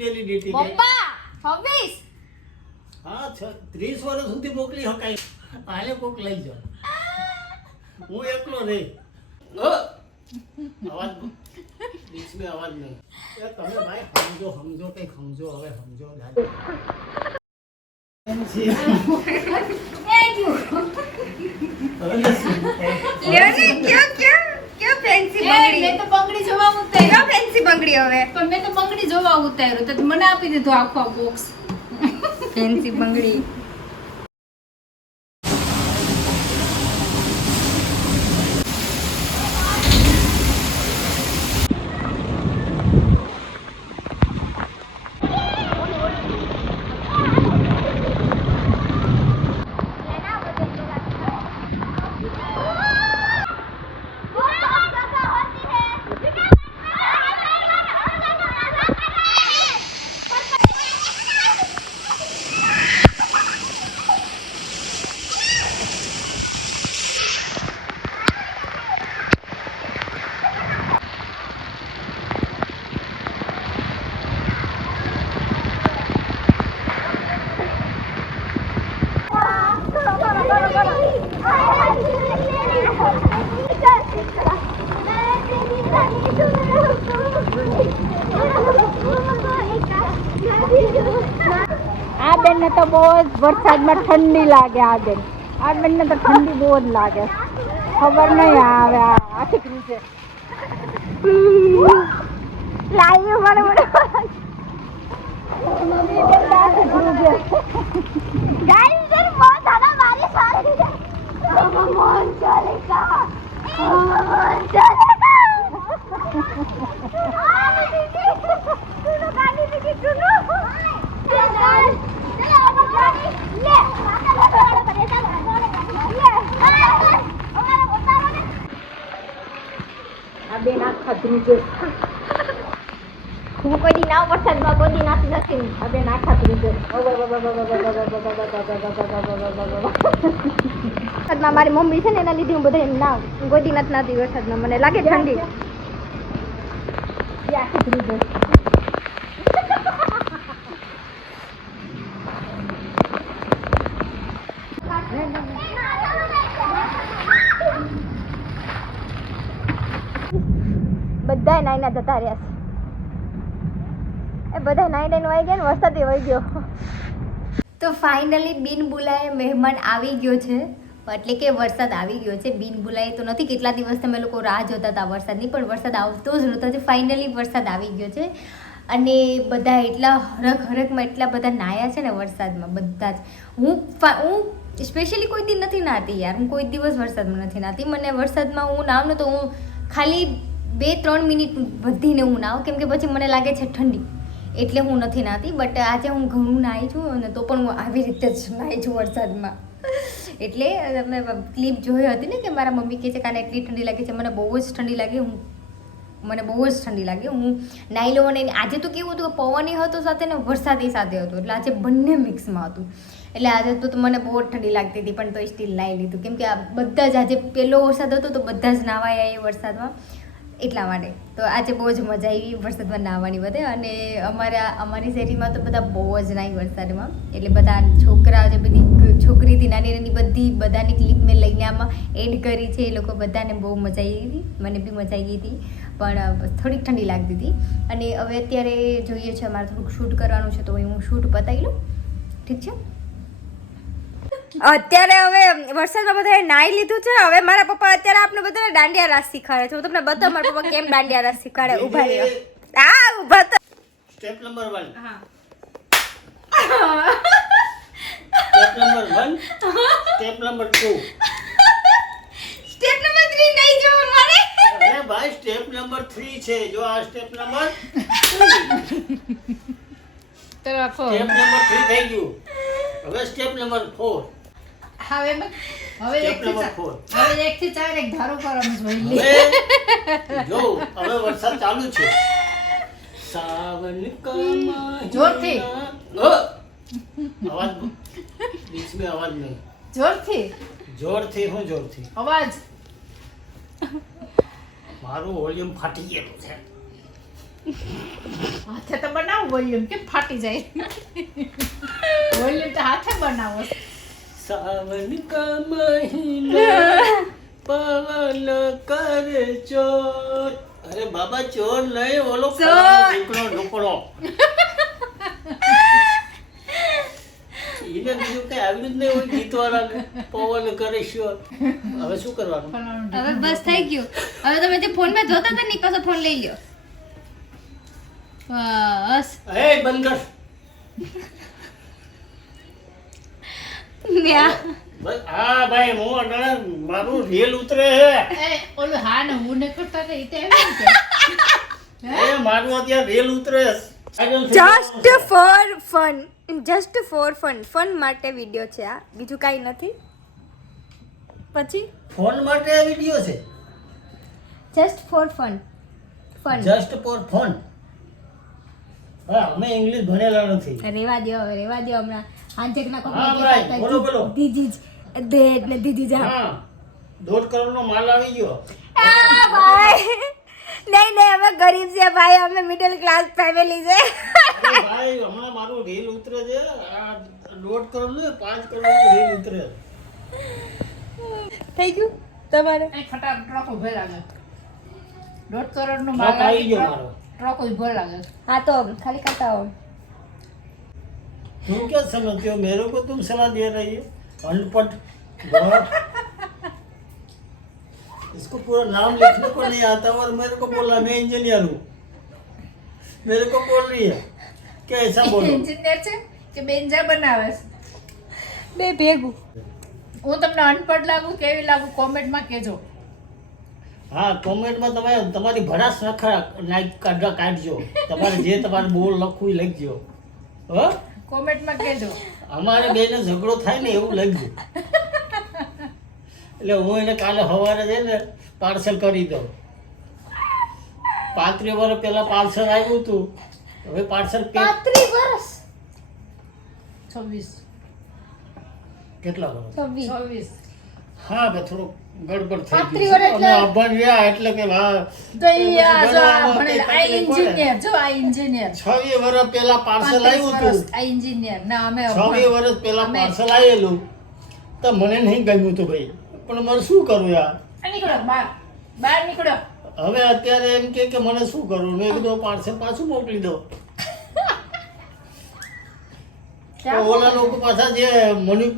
Validity પપ્પા 26 હા 30 વર્ષ સુધી મોકલી શકાય. હાલે કોક લઈ જાઓ, હું એકલો નહીં. અવાજ બીચમાં અવાજ નહીં. તમે ભાઈ સમજો કઈ સમજો. હવે સમજો ક્યાં ફેન્સી બંગડી? મેં તો બંગડી જોવા ઉતાર્યું. ક્યાં ફેન્સી બંગડી હવે? પણ મેં તો બંગડી જોવા ઉતાર્યું તો મને આપી દીધું આખો બોક્સ. ફેન્સી બંગડી. આ બેન ને તો બહુ જ વરસાદમાં ઠંડી લાગે. આ બેન ને તો ઠંડી બહુ જ લાગે. ખબર નહીં આવે આ ઠીકરી છે. લાઈવ મને गाइस इधर बहुत ज्यादा बारिश आ रही है. मन चलेगा. सुनो गाड़ी में सुनो. આ બેન આખા ધ્રુજે. હું કોઈ દી નાવ વરસાદમાં કોઈ દી નાતી નથી. આ બેન આખા ધ્રુજે. વરસાદમાં મારી મમ્મી છે ને એના લીધે હું બધા નાવ. હું કોઈ દી નથી નાતી વરસાદમાં. મને લાગે ઠંડી. આખી ધ્રુજે. બધા નાઈના જતા રહ્યા છે. એ બધા નાઈ વાઈ ગયા ને વરસાદ વહી ગયો. તો ફાઇનલી બિન બોલાયે મહેમાન આવી ગયો છે. એટલે કે વરસાદ આવી ગયો છે. બિન બોલાયે તો નથી. કેટલા દિવસથી અમે લોકો રાહ જોતા હતા વરસાદની, પણ વરસાદ આવતો જ નહોતો. ફાઇનલી વરસાદ આવી ગયો છે. અને બધા એટલા હરખમાં એટલા બધા નાયા છે ને વરસાદમાં બધા જ. હું સ્પેશિયલી કોઈ દી નથી નાતી યાર. હું કોઈ દિવસ વરસાદમાં નથી નાતી. મને વરસાદમાં હું નાવ ને તો હું ખાલી 2-3 મિનિટ વધીને હું નાવ, કેમ કે પછી મને લાગે છે ઠંડી, એટલે હું નથી નાતી. બટ આજે હું ઘણું નાહી છું અને તો પણ હું આવી રીતે જ નાહી છું વરસાદમાં. એટલે મેં ક્લિપ જોઈ હતી ને કે મારા મમ્મી કહે છે કે આને એટલી ઠંડી લાગે છે. મને બહુ જ ઠંડી લાગે. મને બહુ જ ઠંડી લાગે. હું નાહી લઉં. અને આજે તો કેવું હતું કે પવન હતો સાથે ને વરસાદ સાથે હતો, એટલે આજે બંને મિક્સમાં હતું. એટલે આજે તો મને બહુ જ ઠંડી લાગતી હતી, પણ તો સ્ટીલ નાહી લીધું, કેમ કે આ બધા જ આજે પહેલો વરસાદ હતો તો બધા જ નાવાયા એ વરસાદમાં, એટલા માટે. તો આજે બહુ જ મજા આવી વરસાદમાં નાહવાની બધે. અને અમારી શેરીમાં તો બધા બહુ જ નાહી વરસાદમાં. એટલે બધા છોકરા જે બધી છોકરીથી નાની બધાની ક્લિપ મેં લઈને આમાં એડ કરી છે. એ લોકો બધાને બહુ મજા આવી હતી. મને બી મજા આવી હતી, પણ થોડીક ઠંડી લાગતી હતી. અને હવે અત્યારે જોઈએ છે અમારે થોડુંક શૂટ કરવાનું છે, તો હું શૂટ પતાવી લઉં. ઠીક છે. અત્યારે હવે વરસાદમાં બધાએ નાહી લીધું છે. હવે મારા પપ્પા અત્યારે આપણે બધાને દાંડિયા રાસ શીખવાડે છે. હું તમને બતાવું મારા પપ્પા કેમ દાંડિયા રાસ શીખવાડે. ઉભા રહ્યો. હા ઉભા તો. Step number 1. હા. Step number 1. Step number 2. Step number 3 નહીં જોવું મારે. અરે ભાઈ સ્ટેપ નંબર 3 છે. જો આ સ્ટેપ નંબર તો રાખો. સ્ટેપ નંબર 3 થઈ ગયું. હવે સ્ટેપ નંબર 4. હવે સ્ટેપ નંબર 4. હવે 1 થી 4 એક ધારો કરવાનું જોઈએ. હવે જો હવે વરસાદ ચાલુ છે. સાવન કા જોરથી. અવાજ બીચમાં અવાજ નહીં. જોરથી. જોરથી અવાજ. મારું વોલ્યુમ ફાટી ગયેલું છે. હાથે તો બનાવો વોલ્યુમ કે ફાટી જાય વોલ્યુમ તો હાથે બનાવો સાવન કા મહિના પવન કરે ચોર. અરે બાબા ચોર નહીં, ઓલો દીકરો ઢોકળો. એને બીજું કઈ આવ્યું જ નહીં હોય ગીત વાળાને. પવન કરે ચોર. હવે શું કરવાનું? હવે બસ થઈ ગયું. હવે તમે જે ફોનમાં જોતા હતા ને પાછો ફોન લઈ લ્યો. બસ એ બંધ કર. બસ હા ભાઈ, હું અટાણે મારું રેલ ઉતરે હે. ઓલું હા ને હું ને કરતા હતા એ તો એમ છે એ મારું અત્યારે રેલ ઉતરે. Just for fun, just for fun, fun માટે વિડિયો છે આ, બીજું કાઈ નથી. પછી ફોન માટે આ વિડિયો છે. Just for fun, fun just four phone. હા, અમે ઇંગ્લિશ ભણેલા નથી. રેવા દો, હવે રેવા દો. હમણાં આંચકના હા ભાઈ, બોલો બોલો. દીદી જ દેડ ને દીદી જા. હા, 1.5 કરોડનો માલ આવી ગયો. આ ભાઈ નહીં નહીં, અમે ગરીબ છે ભાઈ, અમે મિડલ ક્લાસ ફેમિલી છે. અરે ભાઈ, હમણાં મારું રેલ ઉતરે છે. આ 1.5 કરોડ ને 5 કરોડ રેલ ઉતરે. થઈ ગયું તમારે? એ ફટાફટ ટ્રક ઉભો લાગે 1.5 કરોડ નું ટ્રક આવી ગયો મારો. ટ્રક ઉભો લાગે હા તો ખાલી ખાતા હો. तुम क्या समझते हो? मेरे को तुम सलाह दे रही है? अनपढ़ बहुत। इसको पूरा नाम लिखने को नहीं आता और मेरे को बोला मैं इंजीनियर हूँ. मेरे को बोल रही है क्या ऐसा बोलो? એન્જિનિયર છે કે બેન્જા બનાવે છે? બે ભેગું. હું તમને અનપઢ લાગુ કેવી લાગુ કોમેન્ટમાં કહેજો. હા, કોમેન્ટમાં તમે તમારી ભડાસ કાઢજો. તમારે જે તમારે બોલ લખવું એ લખજો. હો, કોમેન્ટમાં કહેજો. અમારે બેને ઝઘડો થાય ને એવું લખજો. એટલે હું એને કાલે સવારે જઈને પાર્સલ કરી દઉં. 35 વર્ષ પહેલા પાર્સલ આવ્યું હતું. હવે પાર્સલ 35 વર્ષ 26 કેટલા વર્ષ? 26 હા, બે થોડો ગડબડ થઈ 35 ગઈ. વર્ષ એટલે- અમે અભણ રહ્યા એટલે કે હા, તો ઈ આ જો આ ગણવામાં ભણેલા, કંઈ આ તકલીફ પડે. એન્જિનિયર જો આ એન્જિનિયર 26 વર્ષ પહેલા પાર્સલ 35 આવ્યું વર્ષ હતું. આ એન્જિનિયર ના અમે 26 વર્ષ પહેલા અમે- પાર્સલ આવેલું તો મને નહીં ગમ્યું તો ભાઈ, પણ મારે શું કરવું યાર? નીકળો બહાર નીકળો. હવે અત્યારે એમ કે મને શું કરવું? મેં કીધું પાર્સલ પાછું મોકલી દો. તો ઓલા લોકો પાછા જે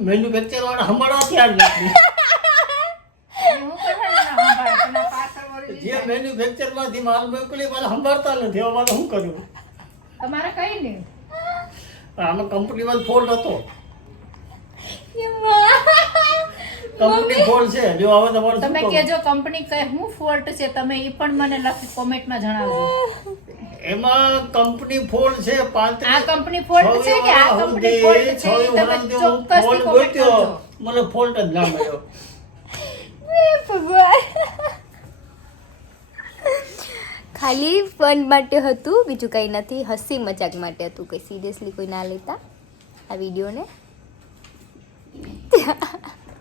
મેન્યુફેક્ચર વાળા સંભાળવા તૈયાર નથી. હું કરવાના ના સંભાળે, પણ આ પાછળ વળી જે મેન્યુફેક્ચર માંથી માલ મોકલી પાછા સંભાળતા નથી. હવે મારે શું કરવું? અમારે કઈ નહીં. આમાં કંપનીમાં ફોલ્ટ હતો. કંપની ફોલ્ટ છે. જો હવે તમારે શું તમે કરવું? કહેજો કંપની કઈ શું ફોલ્ટ છે, તમે એ પણ મને લખી કોમેન્ટમાં જણાવજો. એમાં કંપની ફોલ્ટ છે. આ કંપની ફોલ્ટ છે કે આ કંપની ફોલ્ટ છે એ તમે ચોક્કસથી કોમેન્ટ કરજો. મને ફોલ્ટ જ ના મળ્યો. ખાલી ફન માટે હતું, બીજું કંઈ નથી. હસી મજાક માટે હતું, કંઈ સિરિયસલી કોઈ ના લેતા આ વિડીયોને.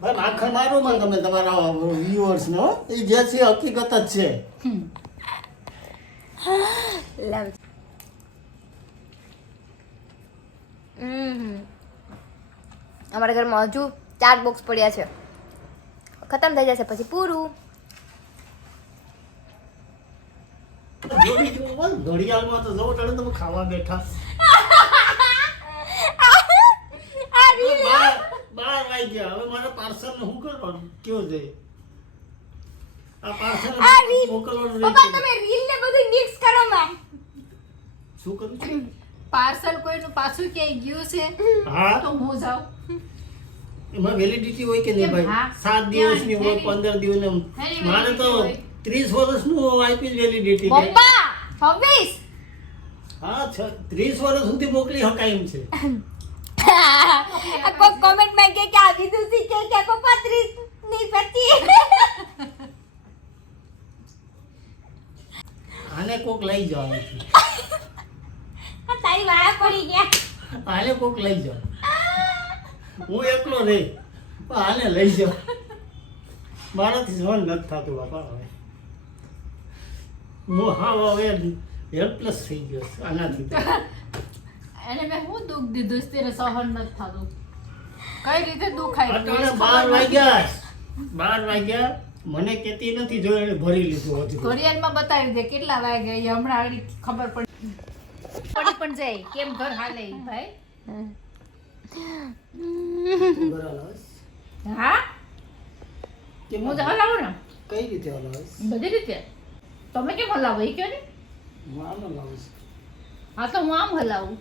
ભાઈ આખર મારો માં તમે તમારા વ્યુઅર્સ નો એ જે છે હકીકત જ છે. લાવ. અમારા ઘરમાં હજુ 4 બોક્સ પડ્યા છે, ખતમ થઈ જશે પછી પૂરું. ઘડિયાળમાં તો જવો ચડે તમે ખાવા બેઠા. 12 વાગ્યા. હવે મારે પાર્સલ નું શું કરવાનું? કયો છે આ પાર્સલ મોકલવાનું રહે છે. રીલ ને બધું મિક્સ કરો માં. શું કરું છું? પાર્સલ કોઈનું પાછું ક્યાંય ગયું છે હા, તો હું જાઉં. એમાં વેલિડિટી હોય કે નહીં ભાઈ? હા. 7 દિવસની હોય, 15 દિવસની. મારે તો 30 વર્ષનું આપી વેલિડિટી. પપ્પા 26 હા, 30 વર્ષ સુધી મોકલી શકાય એમ છે. કોઈ કોમેન્ટ માં કે આ વિદુષી કે પપ્પા 30 ની પછી આને કોક લઈ જવાનું છે. તારી વાળા પડી ગયા. આને કોક લઈ જાઓ. હું એકલો નહીં, પણ આને લઈ જાઓ. મારાથી સહન નથી થતું બાપા. હવે હું હા હવે હેલ્પલેસ થઈ ગયો છે આનાથી તો. એને મેં શું દુઃખ દીધું છે તેને સહન નથી થતું કઈ રીતે દુખાય અટાણે 12 વાગ્યા મને કેતી નથી જો એને ભરી લીધું હતું. ઘડિયાળમાં બતાવી દે કેટલા વાગ્યા એ હમણાં આગળ ખબર પડી પણ જાય કેમ ઘર હાલે ઈ ભાઈ બરાબર. હા કેમ હું તો હલાવું ને કઈ રીતે હલાવીશ? બધી રીતે તમે કેમ હલાવો એ કયો ને હું આમ હલાવીશ. હા તો હું આમ હલાવું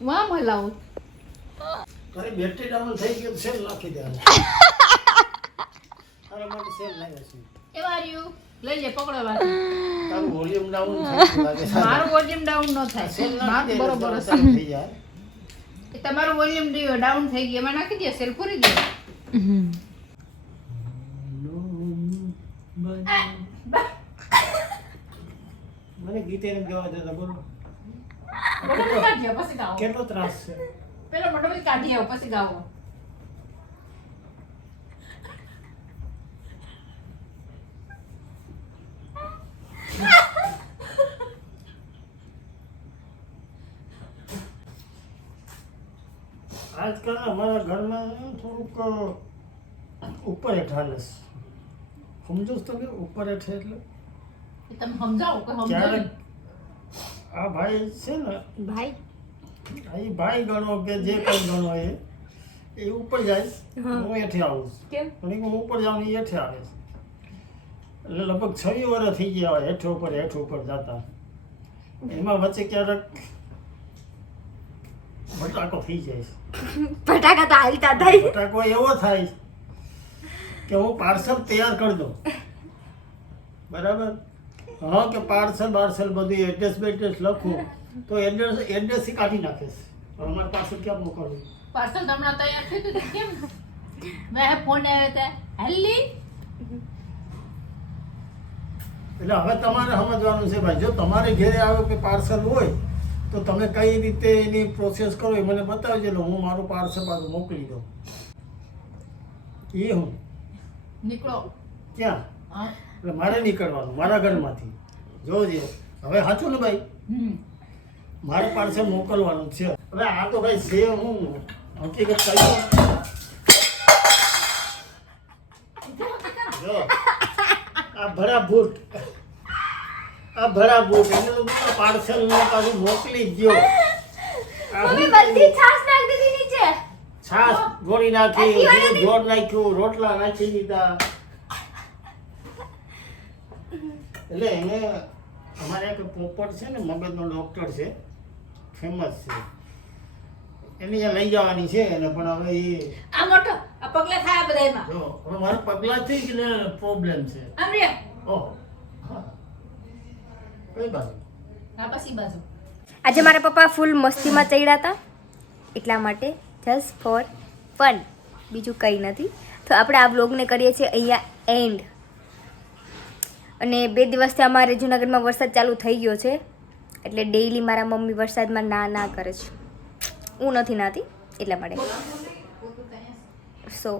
હું આમ હલાવું તારી બેટરી ડાઉન થઈ ગઈ તો સેલ નાખી દે. તારા માટે સેલ લાવ્યા છે. એ વાર્યું લઈ લે પકડો વાર તારું વોલ્યુમ ડાઉન થઈ ગયું લાગે છે. મારું વોલ્યુમ ડાઉન ન થાય સેલ મારું નાખી દે બરોબર એટલે હશે ચાલુ થઈ જાય. એ તમારું વોલ્યુમ ડાઉન થઈ ગયું એમાં નાખી દે સેલ પૂરી દે મને ગીતે એમ કહેવા દેતા બોલો મોટો કાઢી આવો પછી ગાઓ કેટલો ત્રાસ છે. પેલો મોટો કાઢી આવો પછી ગાઓ આજકાલ અમારા ઘરમાં થોડુંક ઉપર હેઠ હાલે છે. સમજો છો તમે ઉપર હેઠ એટલે એ તમે સમજાવો કોઈ સમજાવો ક્યારેક આ ભાઈ છે ને ભાઈ આ ઈ ભાઈ ગણો કે જે કંઈ ગણો એ ઉપર જાય હું હેઠે આવું છું. કેમ અને હું ઉપર જાઉં ને એ હેઠે આવે છે. એટલે લગભગ 6 વર્ષ થઈ ગયા હોય હેઠ ઉપર જતા. એમાં વચ્ચે ક્યારેક ભટાકો થઈ જાય છે. ફટાકા તો હાલતા થાય ભટાકો એવો થાય કે હું પાર્સલ તૈયાર કરી દઉં બરાબર. હા કે પાર્સલ બધું એડ્રેસ લખું તો એડ્રેસ કાઢી નાખે છે. હવે અમારે પાર્સલ ક્યાં મોકલવું? પાર્સલ હમણાં તૈયાર થયું હતું કેમ મેં ફોન આવ્યો હતા હેલી એટલે હવે તમારે સમજવાનું છે ભાઈ, જો તમારે ઘરે આવ્યો કે પાર્સલ હોય તો તમે કઈ રીતે એની પ્રોસેસ કરો એ મને બતાવજો એટલે હું મારું પાર્સલ પાછું મોકલી દઉં. એ હું નીકળો ક્યાં? હા એટલે મારે નીકળવાનું મારા ઘરમાંથી. જોજે હવે સાચું ને ભાઈ, મારે પાર્સલ મોકલવાનું છે. હવે આ તો ભાઈ છે હું હકીકત કહી જો આ ભરા બૂટ એને લોકો પાર્સલ ને પાછું મોકલી જ ગયો. આ હું બધી છાસ નાખી દીધી નીચે છાશ ગોળી નાખી, જોર નાખ્યું, રોટલા નાખી દીધા. એટલે એને અમારે એક પોપટ છે ને મગજનો ડૉક્ટર છે, ફેમસ છે, એની ત્યાં લઈ જવાની છે એને. પણ હવે એ આ મોટો આ પગલા થાય બધા એમાં જો હવે મારે પગલાથી જ ને પ્રોબ્લેમ છે. આમ રે ઓહ હા કઈ બાજુ? આ પછી બાજુ આજે મારા પપ્પા ફૂલ મસ્તીમાં ચડ્યા હતા એટલા માટે જસ્ટ ફોર ફન, બીજું કંઈ નથી. તો આપણે આ બ્લોગને કરીએ છીએ અહીંયા એન્ડ. અને 2 દિવસથી અમારે જૂનાગઢમાં વરસાદ ચાલુ થઈ ગયો છે એટલે ડેઈલી મારા મમ્મી વરસાદમાં ના કરે છે. હું નથી નાતી એટલા માટે. સો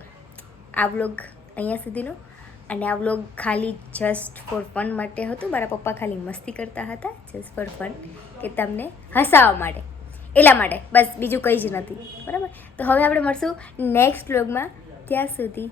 આ બ્લોગ અહીંયા સુધીનો. અને આ વ્લોગ ખાલી જસ્ટ ફોર ફન માટે હતું. મારા પપ્પા ખાલી મસ્તી કરતા હતા જસ્ટ ફોર ફન, કે તમને હસાવવા માટે, એટલા માટે બસ, બીજું કંઈ જ નથી. બરાબર, તો હવે આપણે મળશું નેક્સ્ટ વ્લોગમાં. ત્યાં સુધી